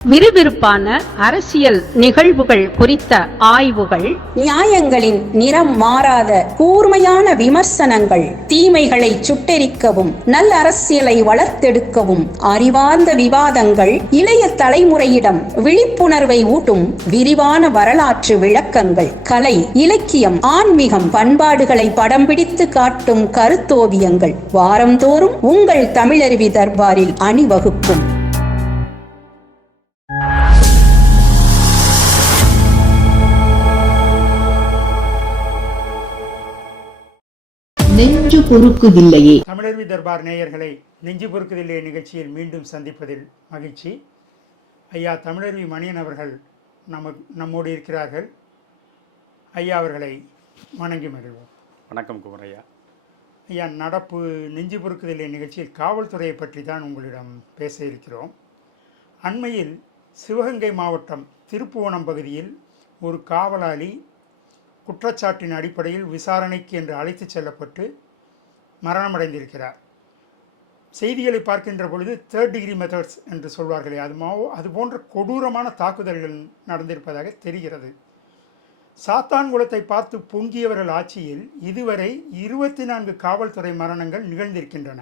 விறுவிறுப்பான அரசியல் நிகழ்வுகள் குறித்த ஆய்வுகள், நியாயங்களின் நிறம் மாறாத கூர்மையான விமர்சனங்கள், தீமைகளை சுட்டெரிக்கவும் நல்ல அரசியலை வளர்த்தெடுக்கவும் அறிவார்ந்த விவாதங்கள், இளைய தலைமுறையிடம் விழிப்புணர்வை ஊட்டும் விரிவான வரலாற்று விளக்கங்கள், கலை, இலக்கியம், ஆன்மீகம், பண்பாடுகளை படம் பிடித்து காட்டும் கருத்தோவியங்கள் வாரந்தோறும் உங்கள் தமிழருவி தர்பாரில் அணிவகுக்கும். நெஞ்சு பொறுக்குதில்லையே. தமிழருவி தர்பார் நேயர்களை நெஞ்சு பொறுக்குதில்லையே நிகழ்ச்சியில் மீண்டும் சந்திப்பதில் மகிழ்ச்சி. ஐயா தமிழருவி மணியன் அவர்கள் நம்மோடு இருக்கிறார்கள். ஐயா அவர்களை வணங்கி மகிழ்வோம். வணக்கம் குமரையா. ஐயா, நடப்பு நெஞ்சு பொறுக்குதில்லை நிகழ்ச்சியில் காவல்துறையை பற்றி தான் உங்களிடம் பேச இருக்கிறோம். அண்மையில் சிவகங்கை மாவட்டம் திருப்புவனம் பகுதியில் ஒரு காவலாளி குற்றச்சாட்டின் அடிப்படையில் விசாரணைக்கு என்று அழைத்து செல்லப்பட்டு மரணமடைந்திருக்கிறார். செய்திகளை பார்க்கின்ற பொழுது 3rd டிகிரி மெத்தட்ஸ் என்று சொல்வார்களே, அது போன்ற கொடூரமான தாக்குதல்கள் நடந்திருப்பதாக தெரிகிறது. சாத்தான்குளத்தை பார்த்து பொங்கியவர்கள் ஆட்சியில் இதுவரை 24 காவல்துறை மரணங்கள் நிகழ்ந்திருக்கின்றன.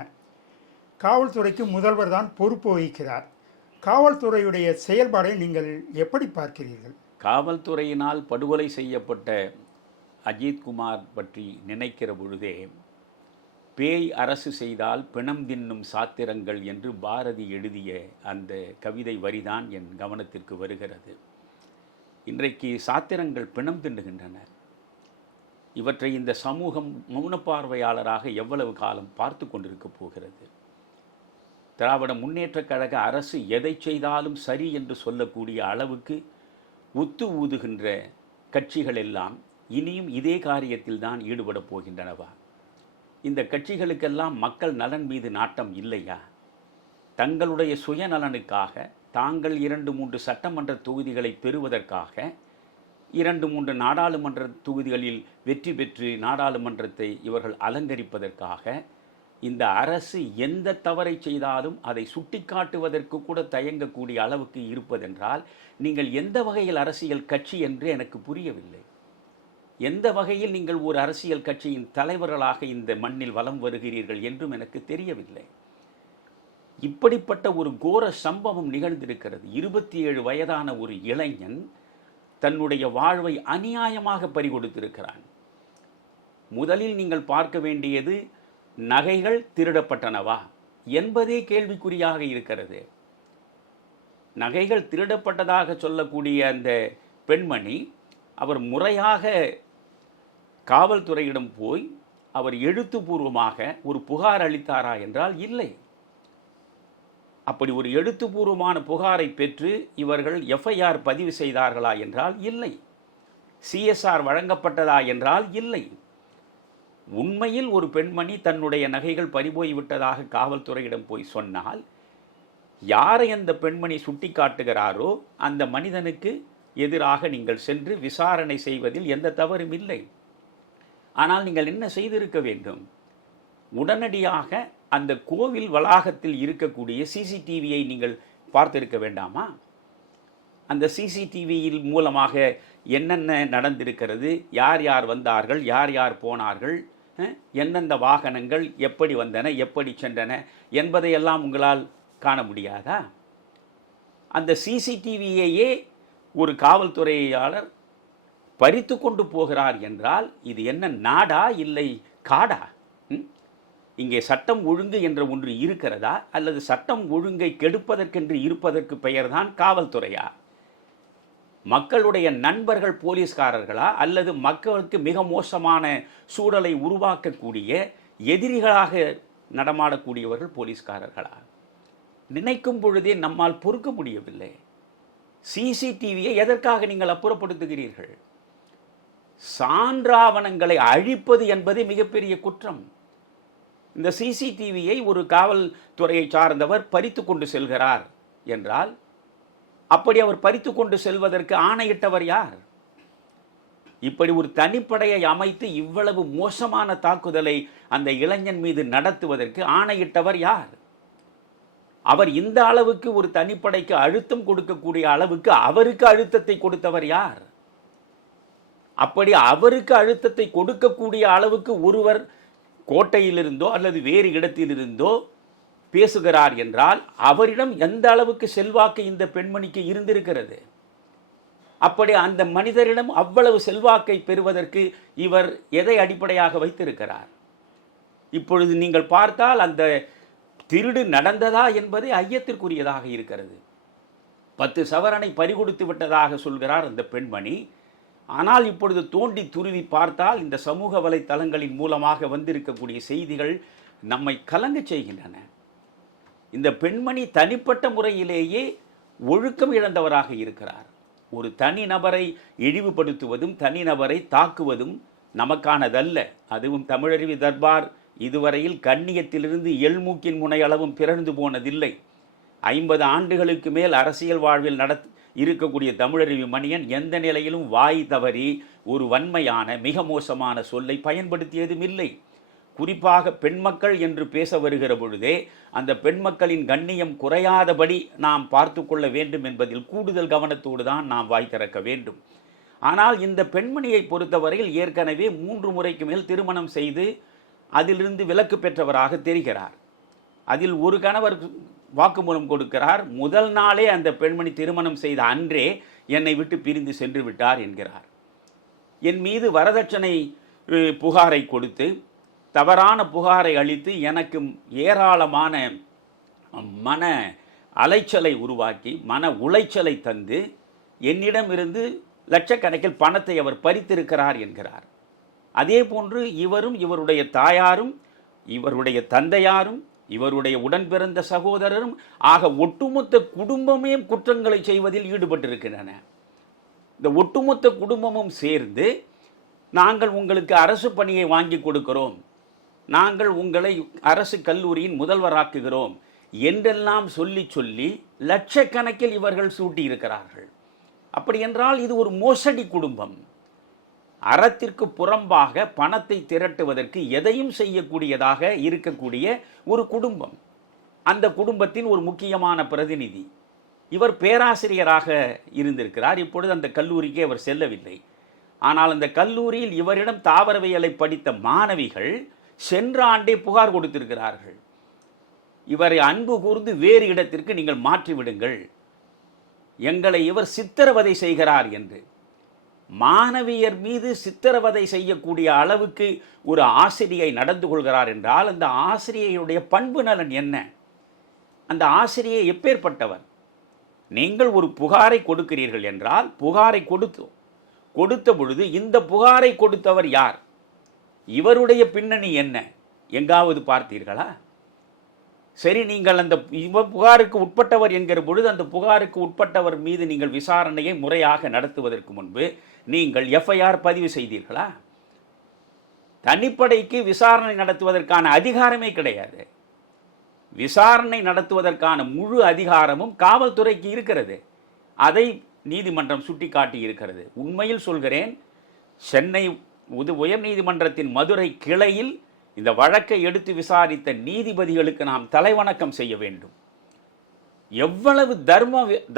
காவல்துறைக்கு முதல்வர் தான் பொறுப்பு வகிக்கிறார். காவல்துறையுடைய செயல்பாடை நீங்கள் எப்படி பார்க்கிறீர்கள்? காவல்துறையினால் படுகொலை செய்யப்பட்ட அஜித்குமார் பற்றி நினைக்கிற பொழுதே பேய் அரசு செய்தால் பிணம் தின்னும் சாத்திரங்கள் என்று பாரதி எழுதிய அந்த கவிதை வரிதான் என் கவனத்திற்கு வருகிறது. இன்றைக்கு சாத்திரங்கள் பிணம் தின்னுகின்றன. இவற்றை இந்த சமூகம் மௌனப்பார்வையாளராக எவ்வளவு காலம் பார்த்து கொண்டிருக்க போகிறது? திராவிட முன்னேற்றக் கழக அரசு எதை செய்தாலும் சரி என்று சொல்லக்கூடிய அளவுக்கு ஒத்து ஊதுகின்ற கட்சிகள் எல்லாம் இனியும் இதே காரியத்தில் தான் ஈடுபட போகின்றனவா? இந்த கட்சிகளுக்கெல்லாம் மக்கள் நலன் மீது நாட்டம் இல்லையா? தங்களுடைய சுயநலனுக்காக தாங்கள் 2-3 சட்டமன்ற தொகுதிகளை பெறுவதற்காக 2-3 நாடாளுமன்ற தொகுதிகளில் வெற்றி பெற்று நாடாளுமன்றத்தை இவர்கள் அலங்கரிப்பதற்காக இந்த அரசு எந்த தவறை செய்தாலும் அதை சுட்டிக்காட்டுவதற்கு கூட தயங்கக்கூடிய அளவுக்கு இருப்பதென்றால் நீங்கள் எந்த வகையில் அரசியல் கட்சி என்று எனக்கு புரியவில்லை. எந்த வகையில் நீங்கள் ஒரு அரசியல் கட்சியின் தலைவர்களாக இந்த மண்ணில் வலம் வருகிறீர்கள் என்றும் எனக்கு தெரியவில்லை. இப்படிப்பட்ட ஒரு கோர சம்பவம் நிகழ்ந்திருக்கிறது. 27 வயதான ஒரு இளைஞன் தன்னுடைய வாழ்வை அநியாயமாக பறிகொடுத்திருக்கிறான். முதலில் நீங்கள் பார்க்க வேண்டியது நகைகள் திருடப்பட்டனவா என்பதே கேள்விக்குறியாக இருக்கிறது. நகைகள் திருடப்பட்டதாக சொல்லக்கூடிய அந்த பெண்மணி அவர் முறையாக காவல்துறையிடம் போய் அவர் எழுத்துப்பூர்வமாக ஒரு புகார் அளித்தாரா என்றால் இல்லை. அப்படி ஒரு எழுத்துப்பூர்வமான புகாரை பெற்று இவர்கள் எஃப்ஐஆர் பதிவு செய்தார்களா என்றால் இல்லை. சிஎஸ்ஆர் வழங்கப்பட்டதா என்றால் இல்லை. உண்மையில் ஒரு பெண்மணி தன்னுடைய நகைகள் பறிபோய்விட்டதாக காவல்துறையிடம் போய் சொன்னால் யாரை அந்த பெண்மணி சுட்டி காட்டுகிறாரோ அந்த மனிதனுக்கு எதிராக நீங்கள் சென்று விசாரணை செய்வதில் எந்த தவறும் இல்லை. ஆனால் நீங்கள் என்ன செய்திருக்க வேண்டும்? உடனடியாக அந்த கோவில் வளாகத்தில் இருக்கக்கூடிய சிசிடிவியை நீங்கள் பார்த்திருக்க வேண்டாமா? அந்த சிசிடிவியில் மூலமாக என்னென்ன நடந்திருக்கிறது, யார் யார் வந்தார்கள், யார் யார் போனார்கள், எந்தெந்த வாகனங்கள் எப்படி வந்தன, எப்படி சென்றன என்பதையெல்லாம் உங்களால் காண முடியாதா? அந்த சிசிடிவியையே ஒரு காவல்துறையாளர் பறித்து கொண்டு போகிறார் என்றால் இது என்ன நாடா இல்லை காடா? இங்கே சட்டம் ஒழுங்கு என்ற ஒன்று இருக்கிறதா அல்லது சட்டம் ஒழுங்கை கெடுப்பதற்கென்று இருப்பதற்கு பெயர்தான் காவல்துறையா? மக்களுடைய நண்பர்கள் போலீஸ்காரர்களா அல்லது மக்களுக்கு மிக மோசமான சூழலை உருவாக்கக்கூடிய எதிரிகளாக நடமாடக்கூடியவர்கள் போலீஸ்காரர்களா? நினைக்கும் பொழுதே நம்மால் பொறுக்க முடியவில்லை. சிசிடிவியை எதற்காக நீங்கள் அப்புறப்படுத்துகிறீர்கள்? சான்றாவணங்களை அழிப்பது என்பதே மிகப்பெரிய குற்றம். இந்த சிசிடிவியை ஒரு காவல்துறையை சார்ந்தவர் பறித்து கொண்டு செல்கிறார் என்றால் அப்படி அவர் பறித்து கொண்டு செல்வதற்கு ஆணையிட்டவர் யார்? இப்படி ஒரு தனிப்படையை அமைத்து இவ்வளவு மோசமான தாக்குதலை அந்த இளைஞன் மீது நடத்துவதற்கு ஆணையிட்டவர் யார்? அவர் இந்த அளவுக்கு ஒரு தனிப்படைக்கு அழுத்தம் கொடுக்கக்கூடிய அளவுக்கு அவருக்கு அழுத்தத்தை கொடுத்தவர் யார்? அப்படி அவருக்கு அழுத்தத்தை கொடுக்கக்கூடிய அளவுக்கு ஒருவர் கோட்டையிலிருந்தோ அல்லது வேறு இடத்திலிருந்தோ பேசுகிறார் என்றால் அவரிடம் எந்த அளவுக்கு செல்வாக்கு இந்த பெண்மணிக்கு இருந்திருக்கிறது? அப்படி அந்த மனிதரிடம் அவ்வளவு செல்வாக்கை பெறுவதற்கு இவர் எதை அடிப்படையாக வைத்திருக்கிறார்? இப்பொழுது நீங்கள் பார்த்தால் அந்த திருடு நடந்ததா என்பது ஐயத்திற்குரியதாக இருக்கிறது. 10 சவரனை பறிகொடுத்து விட்டதாக சொல்கிறார் அந்த பெண்மணி. ஆனால் இப்பொழுது தோண்டி துருவி பார்த்தால் இந்த சமூக வலைத்தளங்களின் மூலமாக வந்திருக்கக்கூடிய செய்திகள் நம்மை கலங்கச் செய்கின்றன. இந்த பெண்மணி தனிப்பட்ட முறையிலேயே ஒழுக்கம் இழந்தவராக இருக்கிறார். ஒரு தனிநபரை இழிவுபடுத்துவதும் தனிநபரை தாக்குவதும் நமக்கானதல்ல. அதுவும் தமிழருவி தர்பார் இதுவரையில் கண்ணியத்திலிருந்து எள்மூக்கின் முனையளவும் பிறந்து போனதில்லை. 50 ஆண்டுகளுக்கு மேல் அரசியல் வாழ்வில் இருக்கக்கூடிய தமிழருவி மணியன் எந்த நிலையிலும் வாய் தவறி ஒரு வன்மையான மிக மோசமான சொல்லை பயன்படுத்தியதும் இல்லை. குறிப்பாக பெண்மக்கள் என்று பேச வருகிற பொழுதே அந்த பெண்மக்களின் கண்ணியம் குறையாதபடி நாம் பார்த்து கொள்ள வேண்டும் என்பதில் கூடுதல் கவனத்தோடு தான் நாம் வாய் திறக்க வேண்டும். ஆனால் இந்த பெண்மணியை பொறுத்தவரையில் ஏற்கனவே 3 முறைக்கு மேல் திருமணம் செய்து அதிலிருந்து விலக்கு பெற்றவராக தெரிகிறார். அதில் ஒரு கணவர் வாக்குமூலம் கொடுக்கிறார். முதல் நாளே அந்த பெண்மணி திருமணம் செய்த அன்றே என்னை விட்டு பிரிந்து சென்று விட்டார் என்கிறார். என் மீது வரதட்சணை புகாரை கொடுத்து தவறான புகாரை அளித்து எனக்கு ஏராளமான மன அலைச்சலை உருவாக்கி மன உளைச்சலை தந்து என்னிடமிருந்து லட்சக்கணக்கில் பணத்தை அவர் பறித்திருக்கிறார் என்கிறார். அதே போன்று இவரும் இவருடைய தாயாரும் இவருடைய தந்தையாரும் இவருடைய உடன் பிறந்த சகோதரரும் ஆக ஒட்டுமொத்த குடும்பமே குற்றங்களை செய்வதில் ஈடுபட்டிருக்கின்றன. இந்த ஒட்டுமொத்த குடும்பமும் சேர்ந்து நாங்கள் உங்களுக்கு அரசு பணியை வாங்கி கொடுக்கிறோம், நாங்கள் உங்களை அரசு கல்லூரியின் முதல்வராக்குகிறோம் என்றெல்லாம் சொல்லி சொல்லி லட்சக்கணக்கில் இவர்கள் சூட்டியிருக்கிறார்கள். அப்படி என்றால் இது ஒரு மோசடி குடும்பம். அறத்திற்கு புறம்பாக பணத்தை திரட்டுவதற்கு எதையும் செய்யக்கூடியதாக இருக்கக்கூடிய ஒரு குடும்பம். அந்த குடும்பத்தின் ஒரு முக்கியமான பிரதிநிதி. இவர் பேராசிரியராக இருந்திருக்கிறார். இப்பொழுது அந்த கல்லூரிக்கு அவர் செல்லவில்லை. ஆனால் அந்த கல்லூரியில் இவரிடம் தாவரவியலை படித்த மாணவிகள் சென்ற ஆண்டே புகார் கொடுத்திருக்கிறார்கள். இவரை அன்பு கூர்ந்து வேறு இடத்திற்கு நீங்கள் மாற்றிவிடுங்கள், எங்களை இவர் சித்திரவதை செய்கிறார் என்று. மாணவியர் மீது சித்திரவதை செய்யக்கூடிய அளவுக்கு ஒரு ஆசிரியை நடந்து கொள்கிறார் என்றால் அந்த ஆசிரியருடைய பண்பு நலன் என்ன? அந்த ஆசிரியை எப்பேற்பட்டவர்? நீங்கள் ஒரு புகாரை கொடுக்கிறீர்கள் என்றால் புகாரை கொடுத்த பொழுது இந்த புகாரை கொடுத்தவர் யார், இவருடைய பின்னணி என்ன, எங்காவது பார்த்தீர்களா? சரி, நீங்கள் அந்த புகாருக்கு உட்பட்டவர் என்கிற பொழுது அந்த புகாருக்கு உட்பட்டவர் மீது நீங்கள் விசாரணையை முறையாக நடத்துவதற்கு முன்பு நீங்கள் எஃப்ஐஆர் பதிவு செய்தீர்களா? தனிப்படைக்கு விசாரணை நடத்துவதற்கான அதிகாரமே கிடையாது. விசாரணை நடத்துவதற்கான முழு அதிகாரமும் காவல்துறைக்கு இருக்கிறது. அதை நீதிமன்றம் சுட்டிக்காட்டி இருக்கிறது. உண்மையில் சொல்கிறேன், சென்னை உயர்நீதிமன்றத்தின் மதுரை கிளையில் இந்த வழக்கை எடுத்து விசாரித்த நீதிபதிகளுக்கு நாம் தலைவணக்கம் செய்ய வேண்டும். எவ்வளவு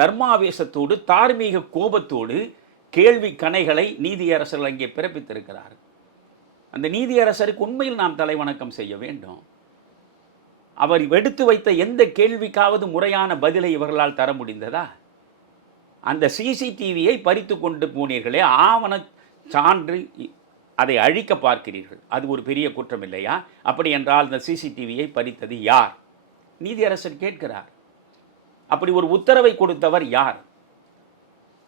தர்மாவேசத்தோடு தார்மீக கோபத்தோடு கேள்வி கணைகளை நீதியரசர்கள் அங்கே பிறப்பித்திருக்கிறார். அந்த நீதியரசருக்கு உண்மையில் நாம் தலைவணக்கம் செய்ய வேண்டும். அவர் எடுத்து வைத்த எந்த கேள்விக்காவது முறையான பதிலை இவர்களால் தர முடிந்ததா? அந்த சிசிடிவியை பறித்து கொண்டு போனீர்களே, ஆவண சான்று அதை அழிக்க பார்க்கிறீர்கள், அது ஒரு பெரிய குற்றம் இல்லையா? அப்படி என்றால் இந்த சிசிடிவியை பறித்தது யார்? நீதியரசர் கேட்கிறார். அப்படி ஒரு உத்தரவை கொடுத்தவர் யார்?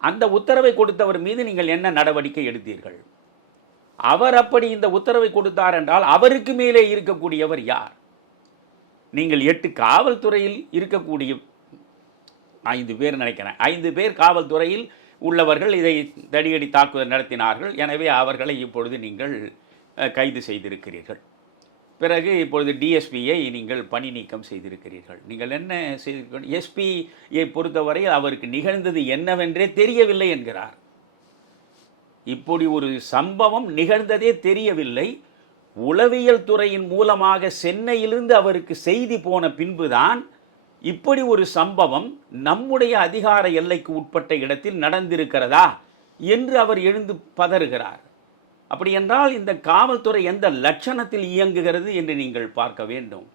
அந்த உத்தரவை கொடுத்தவர் மீது நீங்கள் என்ன நடவடிக்கை எடுத்தீர்கள்? அவர் அப்படி இந்த உத்தரவை கொடுத்தார் என்றால் அவருக்கு மேலே இருக்கக்கூடியவர் யார்? நீங்கள் 8 காவல்துறையில் இருக்கக்கூடிய 5 பேர் நினைக்கிறேன், 5 பேர் காவல்துறையில் உள்ளவர்கள் இதை தடியடி தாக்குதல் நடத்தினார்கள். எனவே அவர்களை இப்பொழுது நீங்கள் கைது செய்திருக்கிறீர்கள். பிறகு இப்பொழுது டிஎஸ்பியை நீங்கள் பணி நீக்கம் செய்திருக்கிறீர்கள். நீங்கள் என்ன செய்திருக்கிறீர்கள்? எஸ்பியை பொறுத்தவரை அவருக்கு நிகழ்ந்தது என்னவென்றே தெரியவில்லை என்கிறார். இப்படி ஒரு சம்பவம் நிகழ்ந்ததே தெரியவில்லை. உளவியல் துறையின் மூலமாக சென்னையிலிருந்து அவருக்கு செய்தி போன பின்புதான் இப்படி ஒரு சம்பவம் நம்முடைய அதிகார எல்லைக்கு உட்பட்ட இடத்தில் நடந்திருக்கிறதா என்று அவர் எழுந்து பதறுகிறார். அப்படி என்றால் இந்த காவல்துறை எந்த லட்சணத்தில் இயங்குகிறது என்று நீங்கள் பார்க்க வேண்டும்.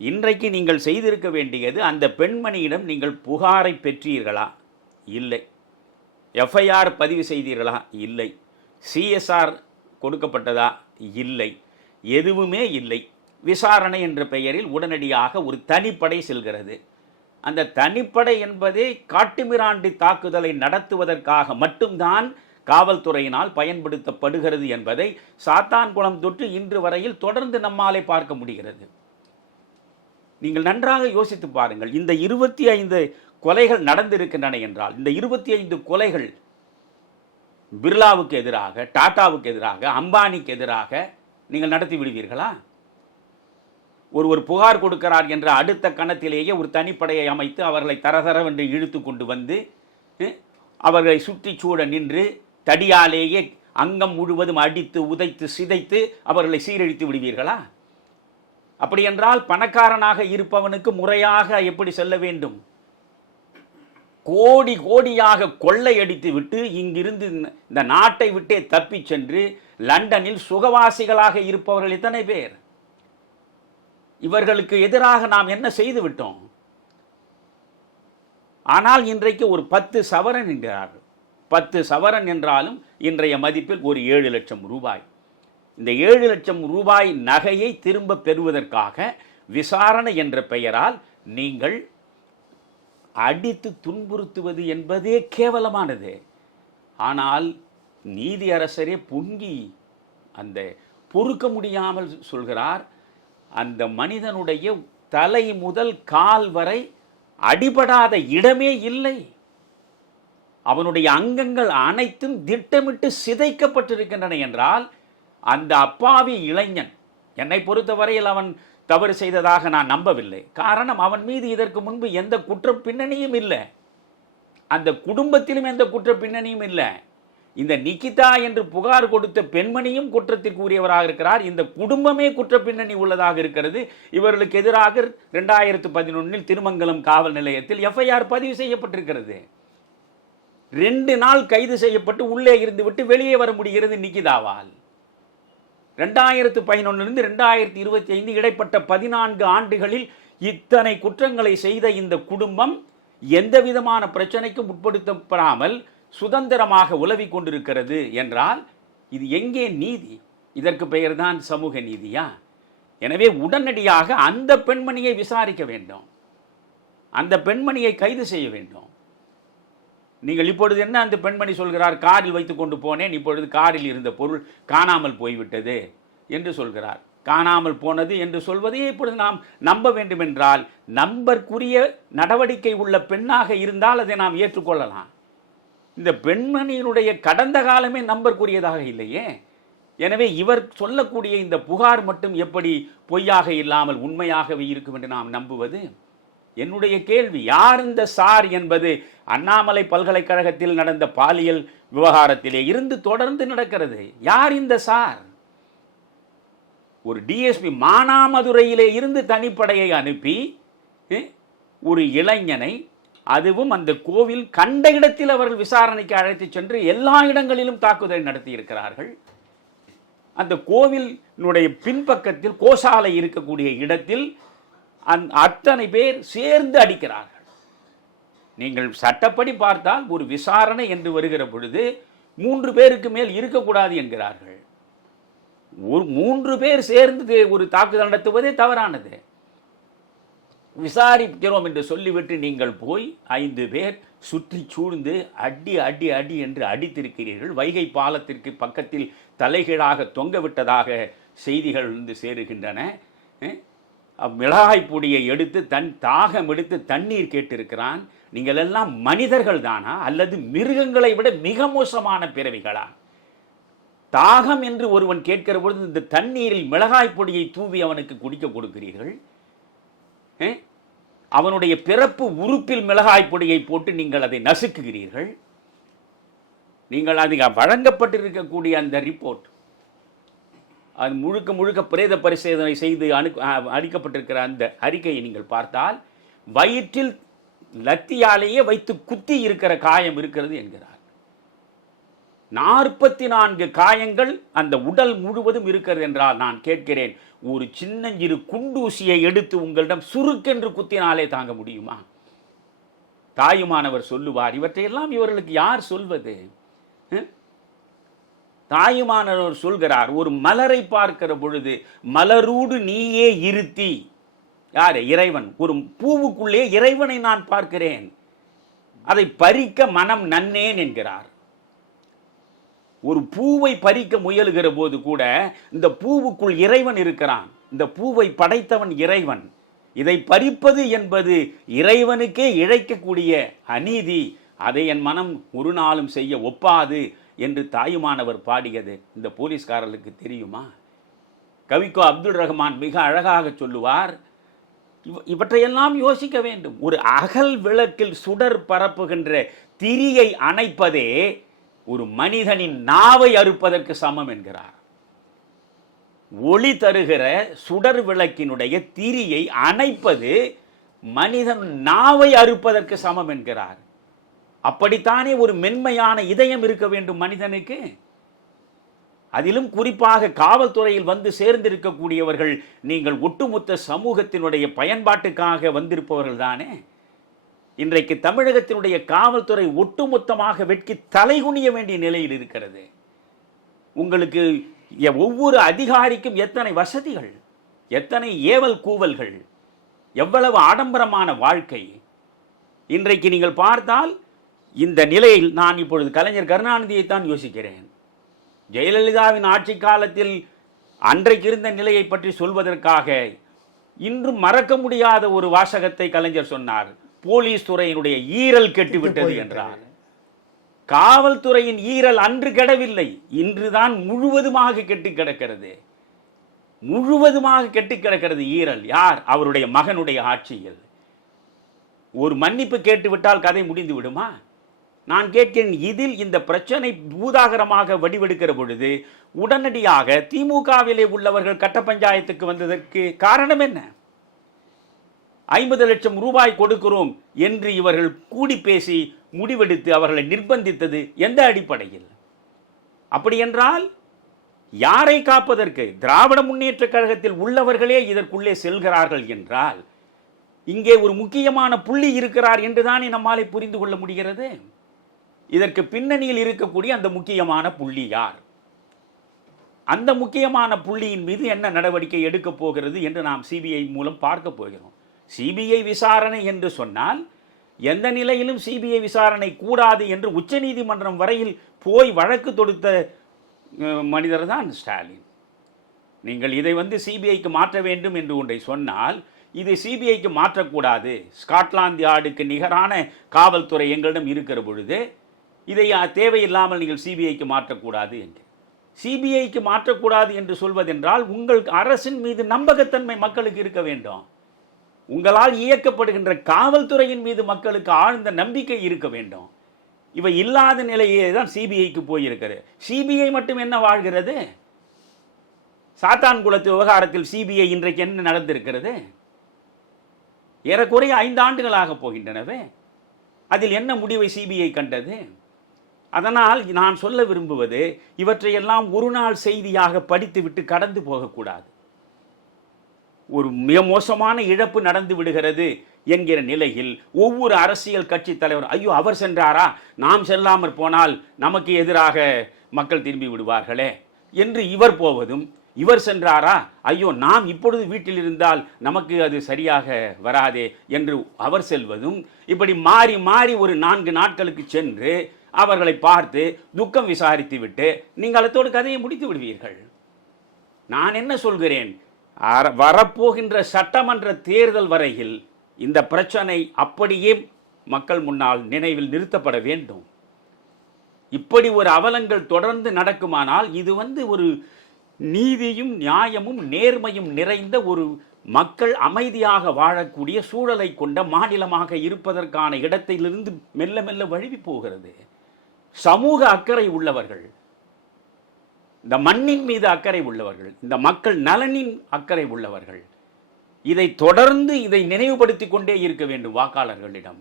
இன்றைக்கு நீங்கள் செய்திருக்க வேண்டியது, அந்த பெண்மணியிடம் நீங்கள் புகாரை பெற்றீர்களா? இல்லை. எஃப்ஐஆர் பதிவு செய்தீர்களா? இல்லை. சிஎஸ்ஆர் கொடுக்கப்பட்டதா? இல்லை. எதுவுமே இல்லை. விசாரணை என்ற பெயரில் உடனடியாக ஒரு தனிப்படை செல்கிறது. அந்த தனிப்படை என்பதே காட்டுமிராண்டி தாக்குதலை நடத்துவதற்காக மட்டும்தான் காவல்துறையினால் பயன்படுத்தப்படுகிறது என்பதை சாத்தான்குளம் தொற்று இன்று வரையில் தொடர்ந்து நம்மாலே பார்க்க முடிகிறது. நீங்கள் நன்றாக யோசித்து பாருங்கள். இந்த 25 கொலைகள் நடந்திருக்கின்றன என்றால், இந்த 25 கொலைகள் பிர்லாவுக்கு எதிராக, டாடாவுக்கு எதிராக, அம்பானிக்கு எதிராக நீங்கள் நடத்தி விடுவீர்களா? ஒருவர் புகார் கொடுக்கிறார் என்ற அடுத்த கணத்திலேயே ஒரு தனிப்படையை அமைத்து அவர்களை தரதரவென்று இழுத்து கொண்டு வந்து அவர்களை சுற்றி சூழ நின்று தடியாலேயே அங்கம் முழுவதும் அடித்து உதைத்து சிதைத்து அவர்களை சீரழித்து விடுவீர்களா? அப்படி என்றால் பணக்காரனாக இருப்பவனுக்கு முறையாக எப்படி செல்ல வேண்டும்? கோடி கோடியாக கொள்ளையடித்து விட்டு இங்கிருந்து இந்த நாட்டை விட்டே தப்பி சென்று லண்டனில் சுகவாசிகளாக இருப்பவர்கள் எத்தனை பேர்? இவர்களுக்கு எதிராக நாம் என்ன செய்து விட்டோம்? ஆனால் இன்றைக்கு ஒரு 10 சவரன் என்கிறார்கள். 10 சவரன் என்றாலும் இன்றைய மதிப்பில் ஒரு 7 லட்சம் ரூபாய். இந்த 7 லட்சம் ரூபாய் நகையை திரும்ப பெறுவதற்காக விசாரணை என்ற பெயரால் நீங்கள் அடித்து துன்புறுத்துவது என்பதே கேவலமானது. ஆனால் நீதியரசரே பொங்கி அந்த பொறுக்க முடியாமல் சொல்கிறார், அந்த மனிதனுடைய தலை முதல் கால் வரை அடிபடாத இடமே இல்லை. அவனுடைய அங்கங்கள் அனைத்தும் திட்டமிட்டு சிதைக்கப்பட்டிருக்கின்றன என்றால் அந்த அப்பாவி இளைஞன், என்னை பொறுத்தவரையில் அவன் தவறு செய்ததாக நான் நம்பவில்லை. காரணம், அவன் மீது இதற்கு முன்பு எந்த குற்ற பின்னணியும் இல்லை, அந்த குடும்பத்திலும் எந்த குற்ற பின்னணியும் இல்லை. இந்த நிகிதா என்று புகார் கொடுத்த பெண்மணியும் குற்றத்திற்கு உரியவராக இருக்கிறார். இந்த குடும்பமே குற்ற பின்னணி உள்ளதாக இருக்கிறது. இவர்களுக்கு எதிராக 2011 திருமங்கலம் காவல் நிலையத்தில் எஃப்ஐஆர் பதிவு செய்யப்பட்டிருக்கிறது. 2 நாள் கைது செய்யப்பட்டு உள்ளே இருந்துவிட்டு வெளியே வர முடிகிறது நிகிதாவால். 2011 2025 இடைப்பட்ட 14 ஆண்டுகளில் இத்தனை குற்றங்களை செய்த இந்த குடும்பம் எந்த விதமான பிரச்சனைக்கும் உட்படுத்தப்படாமல் சுதந்திரமாக உலவிக் கொண்டிருக்கிறது என்றால் இது எங்கே நீதி? இதற்கு பெயர்தான் சமூக நீதியா? எனவே உடனடியாக அந்த பெண்மணியை விசாரிக்க வேண்டும், அந்த பெண்மணியை கைது செய்ய வேண்டும். நீங்கள் இப்பொழுது என்ன அந்த பெண்மணி சொல்கிறார், காரில் வைத்து கொண்டு போனேன், இப்பொழுது காரில் இருந்த பொருள் காணாமல் போய்விட்டது என்று சொல்கிறார். காணாமல் போனது என்று சொல்வதை இப்பொழுது நாம் நம்ப வேண்டும் என்றால், நம்பற்குரிய நடவடிக்கை உள்ள பெண்ணாக இருந்தால் அதை நாம் ஏற்றுக்கொள்ளலாம். இந்த பெண்மணியினுடைய கடந்த காலமே நம்பற்குரியதாக இல்லையே. எனவே இவர் சொல்லக்கூடிய இந்த புகார் மட்டும் எப்படி பொய்யாக இல்லாமல் உண்மையாகவே இருக்கும் என்று நாம் நம்புவது? என்னுடைய கேள்வி, யார் இந்த சார் என்பது அண்ணாமலை பல்கலைக்கழகத்தில் நடந்த பாலியல் விவகாரத்திலே இருந்து தொடர்ந்து நடக்கிறது. யார் இந்த சார்? ஒரு டிஎஸ்பி மானாமதுரையிலே இருந்து தனிப்படையை அனுப்பி ஒரு இளைஞனை, அதுவும் அந்த கோவில் கண்ட இடத்தில் அவர்கள் விசாரணைக்கு அழைத்து சென்று எல்லா இடங்களிலும் தாக்குதல் நடத்தி இருக்கிறார்கள். அந்த கோவிலினுடைய பின்பக்கத்தில் கோசாலை இருக்கக்கூடிய இடத்தில் அத்தனை பேர் சேர்ந்து அடிக்கிறார்கள். நீங்கள் சட்டப்படி பார்த்தால் ஒரு விசாரணை என்று வருகிற பொழுது 3 பேருக்கு மேல் இருக்கக்கூடாது என்கிறார்கள். 3 பேர் சேர்ந்து ஒரு தாக்குதல் நடத்துவதே தவறானது. விசாரிக்கிறோம் என்று சொல்லிவிட்டு நீங்கள் போய் 5 பேர் சுற்றி சூழ்ந்து அடி அடி அடி என்று அடித்திருக்கிறீர்கள். வைகை பாலத்திற்கு பக்கத்தில் தலைகீழாக தொங்கவிட்டதாக செய்திகள் வந்து சேருகின்றன. மிளகாய் பொடியை எடுத்து தாகம் எடுத்து தண்ணீர் கேட்டிருக்கிறான். நீங்கள் எல்லாம் மனிதர்கள் தானா அல்லது மிருகங்களை விட மிக மோசமான பிறவிகளா? தாகம் என்று ஒருவன் கேட்கிற பொழுது இந்த தண்ணீரில் மிளகாய் பொடியை தூவி அவனுக்கு குடிக்க கொடுக்கிறீர்கள். அவனுடைய பிறப்பு உறுப்பில் மிளகாய் பொடியை போட்டு நீங்கள் அதை நசுக்குகிறீர்கள். நீங்கள் அது வழங்கப்பட்டிருக்கக்கூடிய அந்த ரிப்போர்ட், அது முழுக்க முழுக்க பிரேத பரிசோதனை செய்து அளிக்கப்பட்டிருக்கிற அந்த அறிக்கையை நீங்கள் பார்த்தால் வயிற்றில் லத்தியாலேயே வைத்து குத்தி இருக்கிற காயம் இருக்கிறது என்கிறார். 44 காயங்கள் அந்த உடல் முழுவதும் இருக்கிறது என்றால் நான் கேட்கிறேன், ஒரு சின்னஞ்சிறு குண்டூசியை எடுத்து உங்களிடம் சுருக்கென்று குத்தினாலே தாங்க முடியுமா? தாயுமானவர் சொல்லுவார். இவற்றையெல்லாம் இவர்களுக்கு யார் சொல்வது? தாயுமானவர் சொல்கிறார், ஒரு மலரை பார்க்கிற பொழுது மலரோடு நீயே இருத்தி, யாரு? இறைவன். ஒரு பூவுக்குள்ளே இறைவனை நான் பார்க்கிறேன், அதை பறிக்க மனம் நன்னேன் என்கிறார். ஒரு பூவை பறிக்க முயலுகிற போது கூட இந்த பூவுக்குள் இறைவன் இருக்கிறான், இந்த பூவை படைத்தவன் இறைவன். இதை பறிப்பது என்பது இறைவனுக்கே இழைக்கக்கூடிய அநீதி, அதை என் மனம் ஒரு நாளும் செய்ய ஒப்பாது என்று தாயுமானவர் பாடியது இந்த போலீஸ்காரர்களுக்கு தெரியுமா? கவிக்கோ அப்துல் ரஹ்மான் மிக அழகாக சொல்லுவார், இவற்றையெல்லாம் யோசிக்க வேண்டும். ஒரு அகல் விளக்கில் சுடர் பரப்புகின்ற திரியை அணைப்பதே ஒரு மனிதனின் நாவை அறுப்பதற்கு சமம் என்கிறார். ஒளி தருகிற சுடர் விளக்கினுடைய திரியை அணைப்பது மனிதன் நாவை அறுப்பதற்கு சமம் என்கிறார். அப்படித்தானே ஒரு மென்மையான இதயம் இருக்க வேண்டும் மனிதனுக்கு. அதிலும் குறிப்பாக காவல்துறையில் வந்து சேர்ந்திருக்கக்கூடியவர்கள் நீங்கள் ஒட்டுமொத்த சமூகத்தினுடைய பயன்பாட்டுக்காக வந்திருப்பவர்கள் தானே. இன்றைக்கு தமிழகத்தினுடைய காவல்துறை ஒட்டுமொத்தமாக வெட்கி தலைகுனிய வேண்டிய நிலையில் இருக்கிறது. உங்களுக்கு ஒவ்வொரு அதிகாரிக்கும் எத்தனை வசதிகள், எத்தனை ஏவல் கூவல்கள், எவ்வளவு ஆடம்பரமான வாழ்க்கை. இன்றைக்கு நீங்கள் பார்த்தால் இந்த நிலையில் நான் இப்பொழுது கலைஞர் கருணாநிதியைத்தான் யோசிக்கிறேன். ஜெயலலிதாவின் ஆட்சி காலத்தில் அன்றைக்கு இருந்த நிலையை பற்றி சொல்வதற்காக இன்றும் மறக்க முடியாத ஒரு வாசகத்தை கலைஞர் சொன்னார். போலீஸ் துறையினுடைய ஈரல் கெட்டுவிட்டது என்றார். காவல்துறையின் ஈரல் அன்று கெடவில்லை, இன்றுதான் முழுவதுமாக கெட்டு கிடக்கிறது. முழுவதுமாக கெட்டு கிடக்கிறது ஈரல். யார்? அவருடைய மகனுடைய ஆட்சியில். ஒரு மன்னிப்பு கேட்டுவிட்டால் கதை முடிந்து விடுமா? நான் கேட்கிறேன், இதில் இந்த பிரச்சனை பூதாகரமாக வடிவெடுக்கிற பொழுது உடனடியாக திமுகவிலே உள்ளவர்கள் கட்ட பஞ்சாயத்துக்கு வந்ததற்கு காரணம் என்ன? 50 லட்சம் ரூபாய் கொடுக்கிறோம் என்று இவர்கள் கூடி பேசி முடிவெடுத்து அவர்களை நிர்பந்தித்தது எந்த அடிப்படையில்? அப்படி என்றால் யாரை காப்பதற்கு? திராவிட முன்னேற்ற கழகத்தில் உள்ளவர்களே இதற்குள்ளே செல்கிறார்கள் என்றால் இங்கே ஒரு முக்கியமான புள்ளி இருக்கிறார் என்றுதானே நம்மாலே புரிந்து கொள்ள முடிகிறது. இதற்கு பின்னணியில் இருக்கக்கூடிய அந்த முக்கியமான புள்ளி யார்? அந்த முக்கியமான புள்ளியின் மீது என்ன நடவடிக்கை எடுக்கப் போகிறது என்று நாம் சிபிஐ மூலம் பார்க்க போகிறோம். சிபிஐ விசாரணை என்று சொன்னால் எந்த நிலையிலும் சிபிஐ விசாரணை கூடாது என்று உச்சநீதிமன்றம் வரையில் போய் வழக்கு தொடுத்த மனிதர் தான் ஸ்டாலின். நீங்கள் இதை சிபிஐக்கு மாற்ற வேண்டும் என்று ஒன்றை சொன்னால் இது சிபிஐக்கு மாற்றக்கூடாது, ஸ்காட்லாந்து யார்டுக்கு நிகரான காவல்துறை எங்களிடம் இருக்கிற பொழுது இதை தேவையில்லாமல் நீங்கள் சிபிஐக்கு மாற்றக்கூடாது என்று. சிபிஐக்கு மாற்றக்கூடாது என்று சொல்வதென்றால் உங்கள் அரசின் மீது நம்பகத்தன்மை மக்களுக்கு இருக்க வேண்டும். உங்களால் இயக்கப்படுகின்ற காவல்துறையின் மீது மக்களுக்கு ஆழ்ந்த நம்பிக்கை இருக்க வேண்டும். இவை இல்லாத நிலையே தான் சிபிஐக்கு போயிருக்கிறது. சிபிஐ மட்டும் என்ன வாழ்கிறது? சாத்தான்குளத்து விவகாரத்தில் சிபிஐ இன்றைக்கு என்ன நடந்திருக்கிறது? ஏறக்குறைய 5 ஆண்டுகளாக போகின்றனவே. அதில் என்ன முடிவை சிபிஐ கண்டது? அதனால் நான் சொல்ல விரும்புவது, இவற்றையெல்லாம் ஒரு நாள் செய்தியாக படித்துவிட்டு கடந்து போகக்கூடாது. ஒரு மிக மோசமான இழப்பு நடந்து விடுகிறது என்கிற நிலையில் ஒவ்வொரு அரசியல் கட்சி தலைவர், ஐயோ அவர் சென்றாரா, நாம் செல்லாமற் போனால் நமக்கு எதிராக மக்கள் திரும்பி விடுவார்களே என்று இவர் போவதும், இவர் சென்றாரா, ஐயோ நாம் இப்பொழுது வீட்டில் இருந்தால் நமக்கு அது சரியாக வராதே என்று அவர் செல்வதும், இப்படி மாறி மாறி ஒரு 4 நாட்களுக்கு சென்று அவர்களை பார்த்து துக்கம் விசாரித்து விட்டு நீங்கள் அதோடு கதையை முடித்து விடுவீர்கள். நான் என்ன சொல்கிறேன், வரப்போகின்ற சட்டமன்ற தேர்தல் வரையில் இந்த பிரச்சனை அப்படியே மக்கள் முன்னால் நினைவில் நிறுத்தப்பட வேண்டும். இப்படி ஒரு அவலங்கள் தொடர்ந்து நடக்குமானால் இது ஒரு நீதியும் நியாயமும் நேர்மையும் நிறைந்த ஒரு மக்கள் அமைதியாக வாழக்கூடிய சூழலை கொண்ட மாநிலமாக இருப்பதற்கான இடத்திலிருந்து மெல்ல மெல்ல வழுவி போகிறது. சமூக அக்கறை உள்ளவர்கள், இந்த மண்ணின் மீது அக்கறை உள்ளவர்கள், இந்த மக்கள் நலனின் அக்கறை உள்ளவர்கள் இதை தொடர்ந்து இதை நினைவுபடுத்திக் கொண்டே இருக்க வேண்டும் வாக்காளர்களிடம்.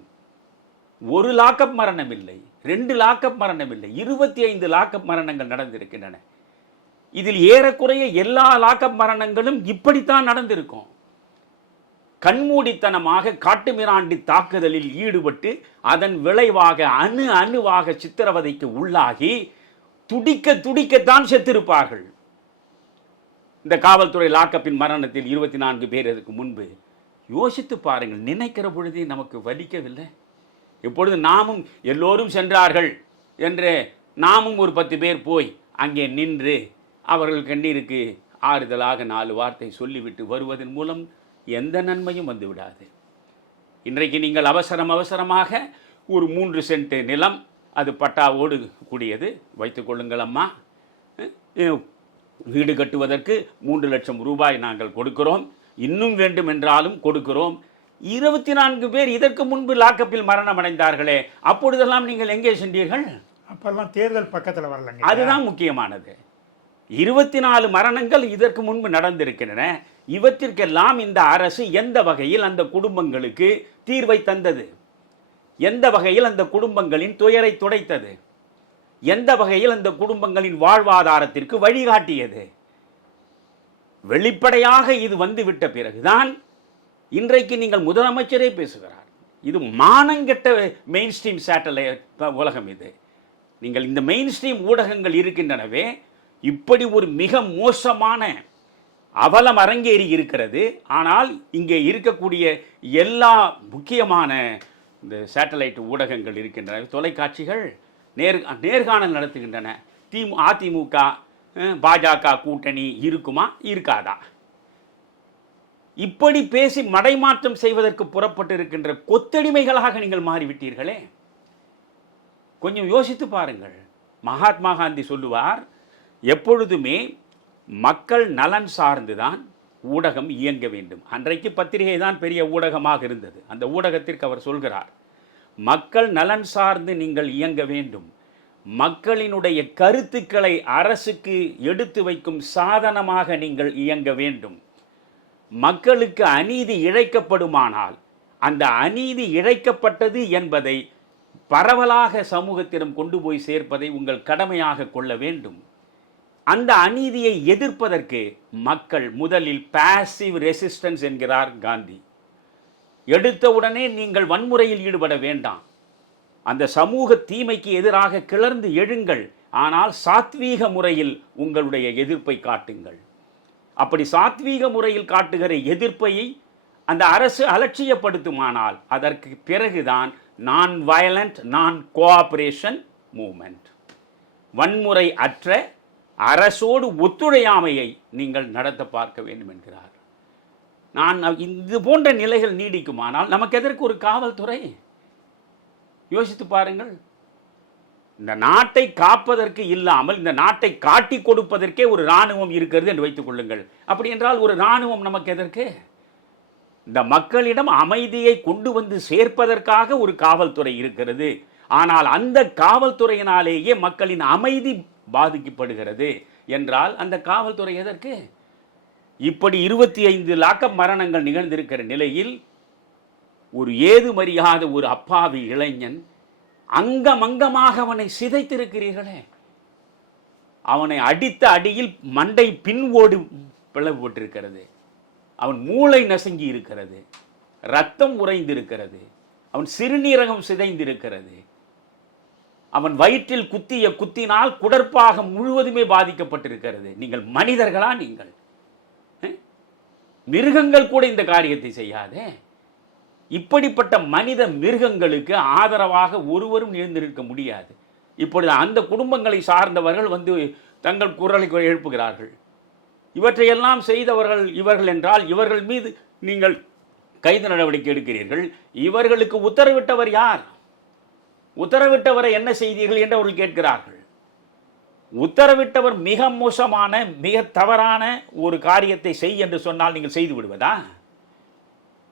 ஒரு லாக்அப் மரணம் இல்லை, 2 லாக்அப் மரணம் இல்லை, 25 லாக்அப் மரணங்கள் நடந்திருக்கின்றன. இதில் ஏறக்குறைய எல்லா லாக்அப் மரணங்களும் இப்படித்தான் நடந்திருக்கும். கண்மூடித்தனமாக காட்டுமிராண்டி தாக்குதலில் ஈடுபட்டு அதன் விளைவாக அணுவாக சித்திரவதைக்கு உள்ளாகி துடிக்கத்தான் செத்திருப்பார்கள். இந்த காவல்துறை லாக்கப்பின் மரணத்தில் 24 பேர் அதற்கு முன்பு யோசித்து பாருங்கள். நினைக்கிற பொழுதே நமக்கு வலிக்கவில்லை? இப்பொழுது நாமும் எல்லோரும் சென்றார்கள் என்று நாமும் ஒரு 10 பேர் போய் அங்கே நின்று அவர்கள் கண்ணீருக்கு ஆறுதலாக 4 வார்த்தை சொல்லிவிட்டு வருவதன் மூலம் எந்த நன்மையும் வந்து விடாது. இன்றைக்கு நீங்கள் அவசரமாக ஒரு 3 சென்ட் நிலம், அது பட்டாவோடு கூடியது, வைத்துக் கொள்ளுங்கள் அம்மா, வீடு கட்டுவதற்கு 3 லட்சம் ரூபாய் நாங்கள் கொடுக்கிறோம், இன்னும் வேண்டும் என்றாலும் கொடுக்கிறோம். 24 பேர் இதற்கு முன்பு லாக்கப்பில் மரணம் அடைந்தார்களே, அப்பொழுதெல்லாம் நீங்கள் எங்கே சென்றீர்கள்? அப்பெல்லாம் தேர்தல் பக்கத்தில் வரலங்க. அதுதான் முக்கியமானது. 24 மரணங்கள் இதற்கு முன்பு நடந்திருக்கின்றன. இவற்றிற்கெல்லாம் இந்த அரசு எந்த வகையில் அந்த குடும்பங்களுக்கு தீர்வை தந்தது? எந்த வகையில் அந்த குடும்பங்களின் துயரை துடைத்தது? எந்த வகையில் அந்த குடும்பங்களின் வாழ்வாதாரத்திற்கு வழிகாட்டியது? வெளிப்படையாக இது வந்துவிட்ட பிறகுதான் இன்றைக்கு நீங்கள் முதலமைச்சரே பேசுகிறார். இது மானங்கெட்ட மெயின் ஸ்ட்ரீம் சேட்டலைட் உலகம். இது நீங்கள் இந்த மெயின் ஸ்ட்ரீம் ஊடகங்கள் இருக்கின்றனவே, இப்படி ஒரு மிக மோசமான அவலம் அரங்கேறி இருக்கிறது. ஆனால் இங்கே இருக்கக்கூடிய எல்லா முக்கியமான இந்த சேட்டலைட் ஊடகங்கள் இருக்கின்றன, தொலைக்காட்சிகள் நேர்காணல் நடத்துகின்றன. அதிமுக பாஜக கூட்டணி இருக்குமா இருக்காதா? இப்படி பேசி மடைமாற்றம் செய்வதற்கு புறப்பட்டு இருக்கின்ற கொத்தடிமைகளாக நீங்கள் மாறிவிட்டீர்களே. கொஞ்சம் யோசித்து பாருங்கள். மகாத்மா காந்தி சொல்லுவார், எப்பொழுதுமே மக்கள் நலன் சார்ந்துதான் ஊடகம் இயங்க வேண்டும். அன்றைக்கு பத்திரிகை தான் பெரிய ஊடகமாக இருந்தது. அந்த ஊடகத்திற்கு அவர் சொல்கிறார், மக்கள் நலன் சார்ந்து நீங்கள் இயங்க வேண்டும், மக்களினுடைய கருத்துக்களை அரசுக்கு எடுத்து வைக்கும் சாதனமாக நீங்கள் இயங்க வேண்டும். மக்களுக்கு அநீதி இழைக்கப்படுமானால் அந்த அநீதி இழைக்கப்பட்டது என்பதை பரவலாக சமூகத்திடம் கொண்டு போய் சேர்ப்பதை உங்கள் கடமையாக கொள்ள வேண்டும். அந்த அநீதியை எதிர்ப்பதற்கு மக்கள் முதலில் பாசிவ் ரெசிஸ்டன்ஸ் என்கிறார் காந்தி. எடுத்தவுடனே நீங்கள் வன்முறையில் ஈடுபட வேண்டாம். அந்த சமூக தீமைக்கு எதிராக கிளர்ந்து எழுங்கள், ஆனால் சாத்வீக முறையில் உங்களுடைய எதிர்ப்பை காட்டுங்கள். அப்படி சாத்வீக முறையில் காட்டுகிற எதிர்ப்பை அந்த அரசு அலட்சியப்படுத்துமானால் அதற்கு பிறகுதான் நான் வயலண்ட் நான் கோஆபரேஷன் மூவ்மெண்ட், வன்முறை அற்ற அரசோடு ஒத்துழையாமையை நீங்கள் நடத்த பார்க்க வேண்டும் என்கிறார். இது போன்ற நிலைகள் நீடிக்குமானால் நமக்கு எதற்கு ஒரு காவல்துறை? யோசித்து பாருங்கள். இந்த நாட்டை காப்பதற்கு இல்லாமல் இந்த நாட்டை காட்டி கொடுப்பதற்கே ஒரு இராணுவம் இருக்கிறது என்று வைத்துக் கொள்ளுங்கள். அப்படி என்றால் ஒரு இராணுவம் நமக்கு எதற்கு? இந்த மக்களிடம் அமைதியை கொண்டு வந்து சேர்ப்பதற்காக ஒரு காவல்துறை இருக்கிறது. ஆனால் அந்த காவல்துறையினாலேயே மக்களின் அமைதி பாதிக்கப்படுகிறது என்றால் அந்த காவல்துறை எதற்கு? இப்படி 25 லாக்கப் மரணங்கள் நிகழ்ந்திருக்கிற நிலையில் ஒரு ஏதுமறியாத ஒரு அப்பாவி இளைஞன் அங்கமாக அவனை சிதைத்திருக்கிறீர்களே. அவனை அடித்த அடியில் மண்டை பின்வோடு பிளவுபட்டிருக்கிறது, அவன் மூளை நசுங்கி இருக்கிறது, இரத்தம் உறைந்திருக்கிறது, அவன் சிறுநீரகம் சிதைந்திருக்கிறது, அவன் வயிற்றில் குத்திய குத்தினால் குடற்பாகம் முழுவதுமே பாதிக்கப்பட்டிருக்கிறது. நீங்கள் மனிதர்களா? நீங்கள் மிருகங்கள் கூட இந்த காரியத்தை செய்யாதே. இப்படிப்பட்ட மனித மிருகங்களுக்கு ஆதரவாக ஒருவரும் எழுந்திருக்க முடியாது. இப்பொழுது அந்த குடும்பங்களை சார்ந்தவர்கள் வந்து தங்கள் குரலை எழுப்புகிறார்கள். இவற்றையெல்லாம் செய்தவர்கள் இவர்கள் என்றால் இவர்கள் மீது நீங்கள் கைது நடவடிக்கை எடுக்கிறீர்கள். இவர்களுக்கு உத்தரவிட்டவர் யார்? உத்தரவிட்டவரை என்ன செய்தீர்கள் என்று அவர்கள் கேட்கிறார்கள். உத்தரவிட்டவர் மிக மோசமான மிக தவறான ஒரு காரியத்தை செய் என்று சொன்னால் நீங்கள் செய்து விடுவதா?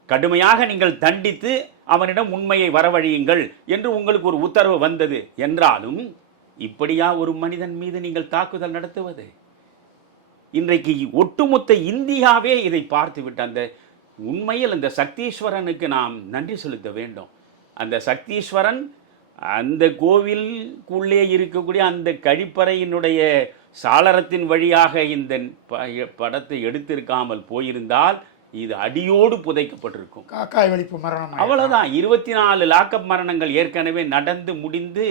கடுமையாக நீங்கள் தண்டித்து அவனிடம் உண்மையை வரவழியுங்கள் என்று உங்களுக்கு ஒரு உத்தரவு வந்தது என்றாலும் இப்படியா ஒரு மனிதன் மீது நீங்கள் தாக்குதல் நடத்துவது? இன்றைக்கு ஒட்டுமொத்த இந்தியாவே இதை பார்த்துவிட்டு அந்த உண்மையில் அந்த சக்தீஸ்வரனுக்கு நாம் நன்றி செலுத்த வேண்டும். அந்த சக்தீஸ்வரன் அந்த கோவிலுக்குள்ளே இருக்கக்கூடிய அந்த கழிப்பறையினுடைய சாளரத்தின் வழியாக இந்த படத்தை எடுத்திருக்காமல் போயிருந்தால் இது அடியோடு புதைக்கப்பட்டிருக்கும். காக்காய் வலிப்பு மரணம் அவ்வளவுதான். 24 லாக்அப் மரணங்கள் ஏற்கனவே நடந்து முடிந்து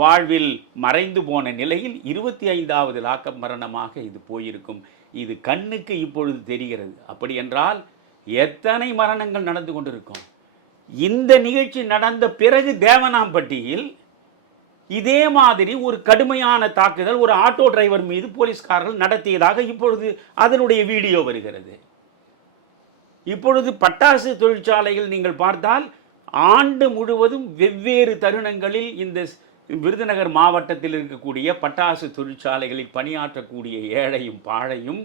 வாழ்வில் மறைந்து போன நிலையில் 25வது லாக்அப் மரணமாக இது போயிருக்கும். இது கண்ணுக்கு இப்பொழுது தெரிகிறது. அப்படி என்றால் எத்தனை மரணங்கள் நடந்து கொண்டிருக்கும். இந்த நிகழ்ச்சி நடந்த பிறகு தேவனாம்பட்டியில் இதே மாதிரி ஒரு கடுமையான தாக்குதல் ஒரு ஆட்டோ டிரைவர் மீது போலீஸ்காரர்கள் நடத்தியதாக இப்பொழுது அதனுடைய வீடியோ வருகிறது. இப்பொழுது பட்டாசு தொழிற்சாலைகள் நீங்கள் பார்த்தால் ஆண்டு முழுவதும் வெவ்வேறு தருணங்களில் இந்த விருதுநகர் மாவட்டத்தில் இருக்கக்கூடிய பட்டாசு தொழிற்சாலைகளில் பணியாற்றக்கூடிய ஏழையும் பாழையும்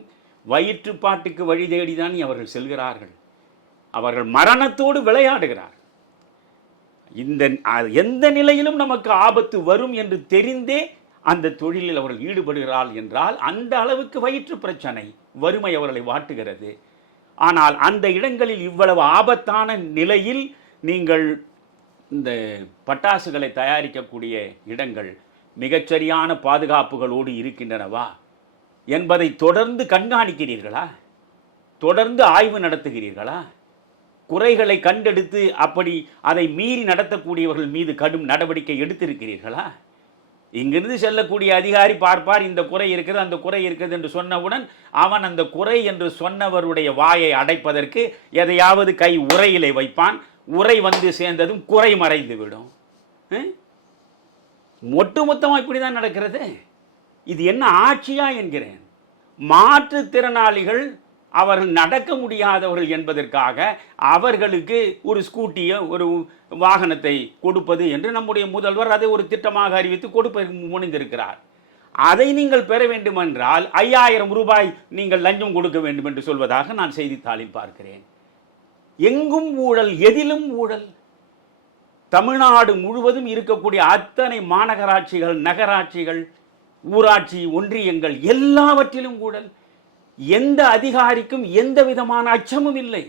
வயிற்றுப்பாட்டுக்கு வழி தேடிதான் அவர்கள் செல்கிறார்கள். அவர்கள் மரணத்தோடு விளையாடுகிறார். எந்த நிலையிலும் நமக்கு ஆபத்து வரும் என்று தெரிந்தே அந்த தொழிலில் அவர்கள் ஈடுபடுகிறார்கள் என்றால் அந்த அளவுக்கு வயிற்று பிரச்சனை வறுமை அவர்களை வாட்டுகிறது. ஆனால் அந்த இடங்களில் இவ்வளவு ஆபத்தான நிலையில் நீங்கள் இந்த பட்டாசுகளை தயாரிக்கக்கூடிய இடங்கள் மிகச்சரியான பாதுகாப்புகளோடு இருக்கின்றனவா என்பதை தொடர்ந்து கண்காணிக்கிறீர்களா? தொடர்ந்து ஆய்வு நடத்துகிறீர்களா? குறைகளை கண்டெடுத்து அப்படி அதை மீறி நடத்தக்கூடியவர்கள் மீது கடும் நடவடிக்கை எடுத்திருக்கிறீர்களா? இங்கிருந்து செல்லக்கூடிய அதிகாரி பார்ப்பார், இந்த குறை இருக்கிறது அந்த குறை இருக்கிறது என்று சொன்னவுடன் அவன் அந்த குறை என்று சொன்னவருடைய வாயை அடைப்பதற்கு எதையாவது கை உரையிலே வைப்பான். உரை வந்து சேர்ந்ததும் குறை மறைந்து விடும். ஒட்டுமொத்தமாக இப்படிதான் நடக்கிறது. இது என்ன ஆட்சியா என்கிறேன். மாற்றுத்திறனாளிகள் அவர்கள் நடக்க முடியாதவர்கள் என்பதற்காக அவர்களுக்கு ஒரு ஸ்கூட்டியை ஒரு வாகனத்தை கொடுப்பது என்று நம்முடைய முதல்வர் அதை ஒரு திட்டமாக அறிவித்து கொடுப்ப முனைந்திருக்கிறார். அதை நீங்கள் பெற வேண்டுமென்றால் 5000 ரூபாய் நீங்கள் லஞ்சம் கொடுக்க வேண்டும் என்று சொல்வதாக நான் செய்தித்தாளில் பார்க்கிறேன். எங்கும் ஊழல், எதிலும் ஊழல். தமிழ்நாடு முழுவதும் இருக்கக்கூடிய அத்தனை மாநகராட்சிகள், நகராட்சிகள், ஊராட்சி ஒன்றியங்கள் எல்லாவற்றிலும் ஊழல். எந்த அதிகாரிக்கும் எந்த விதமான அச்சமும் இல்லை.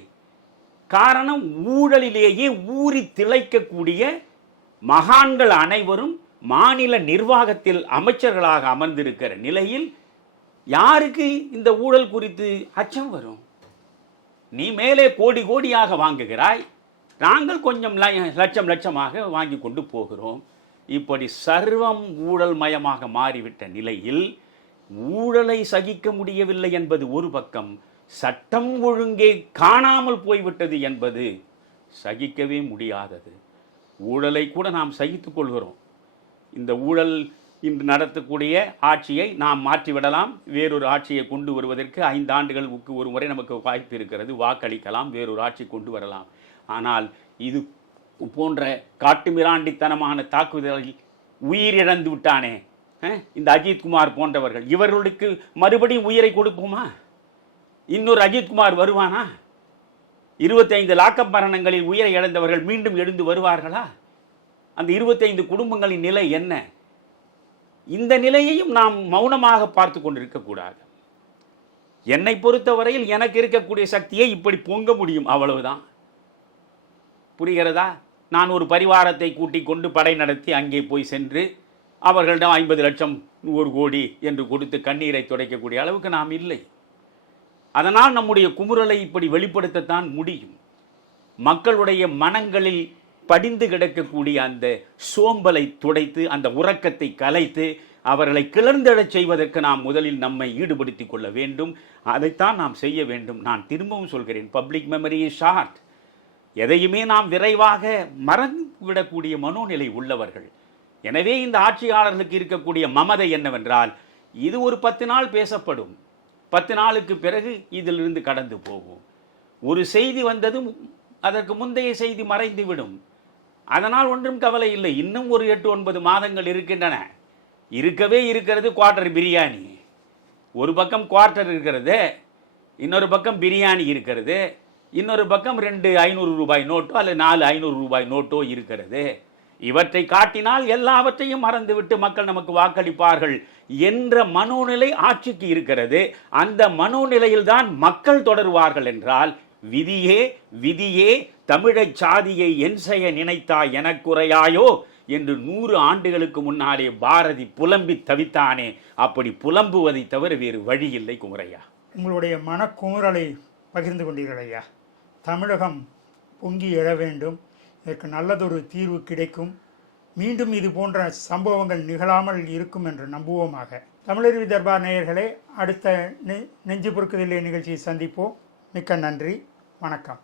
காரணம், ஊழலிலேயே ஊறி திளைக்கக்கூடிய மகான்கள் அனைவரும் மாநில நிர்வாகத்தில் அமைச்சர்களாக அமர்ந்திருக்கிற நிலையில் யாருக்கு இந்த ஊழல் குறித்து அச்சம் வரும்? நீ மேலே கோடி கோடியாக வாங்குகிறாய், நாங்கள் கொஞ்சம் லட்சம் லட்சமாக வாங்கி கொண்டு போகிறோம். இப்படி சர்வம் ஊழல் மயமாக மாறிவிட்ட நிலையில் ஊழலை சகிக்க முடியவில்லை என்பது ஒரு பக்கம், சட்டம் ஒழுங்கே காணாமல் போய்விட்டது என்பது சகிக்கவே முடியாதது. ஊழலை கூட நாம் சகித்துக் கொள்கிறோம். இந்த ஊழல் இன்று நடத்தக்கூடிய ஆட்சியை நாம் மாற்றிவிடலாம். வேறொரு ஆட்சியை கொண்டு வருவதற்கு 5 ஆண்டுகளுக்கு ஒரு முறை நமக்கு வாய்ப்பு இருக்கிறது. வாக்களிக்கலாம், வேறொரு ஆட்சி கொண்டு வரலாம். ஆனால் இது போன்ற காட்டுமிராண்டித்தனமான தாக்குதலில் உயிரிழந்து விட்டானே இந்த அஜித்குமார் போன்றவர்கள், இவர்களுக்கு மறுபடியும் உயிரை கொடுப்போமா? இன்னொரு அஜித்குமார் வருவானா? 25 லாக்அப் மரணங்களில் உயிரை இழந்தவர்கள் மீண்டும் எழுந்து வருவார்களா? அந்த 25 குடும்பங்களின் நிலை என்ன? இந்த நிலையையும் நாம் மௌனமாக பார்த்து கொண்டிருக்கக்கூடாது. என்னை பொறுத்தவரையில் எனக்கு இருக்கக்கூடிய சக்தியை இப்படி பொங்க முடியும், அவ்வளவுதான். புரிகிறதா? நான் ஒரு பரிவாரத்தை கூட்டிக் கொண்டு படை நடத்தி அங்கே போய் சென்று அவர்களிடம் 50 லட்சம் 1 கோடி என்று கொடுத்து கண்ணீரை துடைக்கக்கூடிய அளவுக்கு நாம் இல்லை. அதனால் நம்முடைய குமுறலை இப்படி வெளிப்படுத்தத்தான் முடியும். மக்களுடைய மனங்களில் படிந்து கிடக்கக்கூடிய அந்த சோம்பலை துடைத்து அந்த உறக்கத்தை கலைத்து அவர்களை கிளர்ந்தெழச் செய்வதற்கு நாம் முதலில் நம்மை ஈடுபடுத்திக் கொள்ள வேண்டும். அதைத்தான் நாம் செய்ய வேண்டும். நான் திரும்பவும் சொல்கிறேன், பப்ளிக் மெமரி இஸ் ஷார்ட். எதையுமே நாம் விரைவாக மறந்துவிடக்கூடிய மனோநிலை உள்ளவர்கள். எனவே இந்த ஆட்சியாளர்களுக்கு இருக்கக்கூடிய மமதை என்னவென்றால், இது ஒரு 10 நாள் பேசப்படும், 10 நாளுக்கு பிறகு இதிலிருந்து கடந்து போகும். ஒரு செய்தி வந்ததும் அதற்கு முந்தைய செய்தி மறைந்துவிடும். அதனால் ஒன்றும் கவலை இல்லை. இன்னும் ஒரு 8-9 மாதங்கள் இருக்கின்றன. இருக்கவே இருக்கிறது குவார்ட்டர் பிரியாணி. ஒரு பக்கம் குவார்ட்டர் இருக்கிறது, இன்னொரு பக்கம் பிரியாணி இருக்கிறது, இன்னொரு பக்கம் 2 500 ரூபாய் நோட்டோ அல்லது 4 500 ரூபாய் நோட்டோ இருக்கிறது. இவற்றை காட்டினால் எல்லாவற்றையும் மறந்துவிட்டு மக்கள் நமக்கு வாக்களிப்பார்கள் என்ற மனோநிலை ஆட்சிக்கு இருக்கிறது. அந்த மனோநிலையில் தான் மக்கள் தொடருவார்கள் என்றால் விதியே விதியே தமிழச் சாதியை என் செய்ய நினைத்தாய் எனக்குறையாயோ என்று 100 ஆண்டுகளுக்கு முன்னாலே பாரதி புலம்பி தவித்தானே. அப்படி புலம்புவதை தவிர வேறு வழி இல்லை குமரையா. உங்களுடைய மனக்குமுறலை பகிர்ந்து கொண்டீர்கள் ஐயா. தமிழகம் பொங்கி எழ வேண்டும், இதற்கு நல்லதொரு தீர்வு கிடைக்கும், மீண்டும் இது போன்ற சம்பவங்கள் நிகழாமல் இருக்கும் என்று நம்புவோமாக. தமிழருவி தர்பார் நேயர்களே, அடுத்த நெஞ்சு பொறுக்குதில்லை நிகழ்ச்சியை சந்திப்போம். மிக்க நன்றி, வணக்கம்.